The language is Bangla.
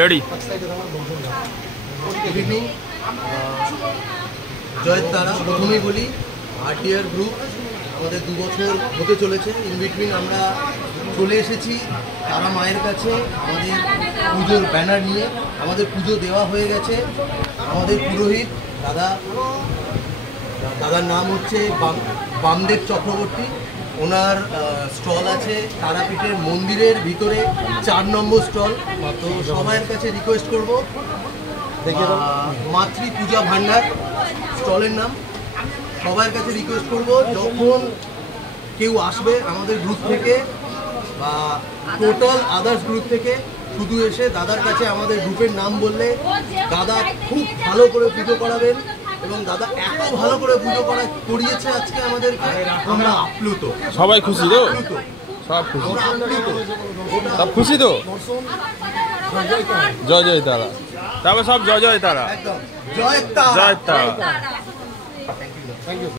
রেডি। Good evening. জয়ের তারা প্রথমেই বলি আরটিআর গ্রুপ আমাদের 2 বছর হতে চলেছে। ইন বিটুইন আমরা চলে এসেছি তারা মায়ের কাছে আমাদের পুজোর ব্যানার নিয়ে। আমাদের পুজো দেওয়া হয়ে গেছে। আমাদের পুরোহিত দাদার নাম হচ্ছে বামদেব চক্রবর্তী। ওনার স্টল আছে তারাপীঠের মন্দিরের ভিতরে 4 নম্বর স্টল। তো সবাইয়ের কাছে রিকোয়েস্ট করব, মাতৃ পূজা ভান্ডার স্টলের নাম। সবার কাছে রিকোয়েস্ট করব, যখন কেউ আসবে আমাদের গ্রুপ থেকে বা টোটাল আদার্স গ্রুপ থেকে, শুধু এসে দাদার কাছে আমাদের গ্রুপের নাম বললে দাদা খুব ভালো করে পুজো করাবেন। এবং দাদা এত ভালো করে পুজো করিয়েছে আজকে আমাদেরকে, আমরা আপ্লুত। সবাই খুশি তো? সব খুশি, সব খুশি তো? জয় জয় তারা, তারপর সব জয় জয় তারা, একদম জয় তারা, জয় তারা। Thank you.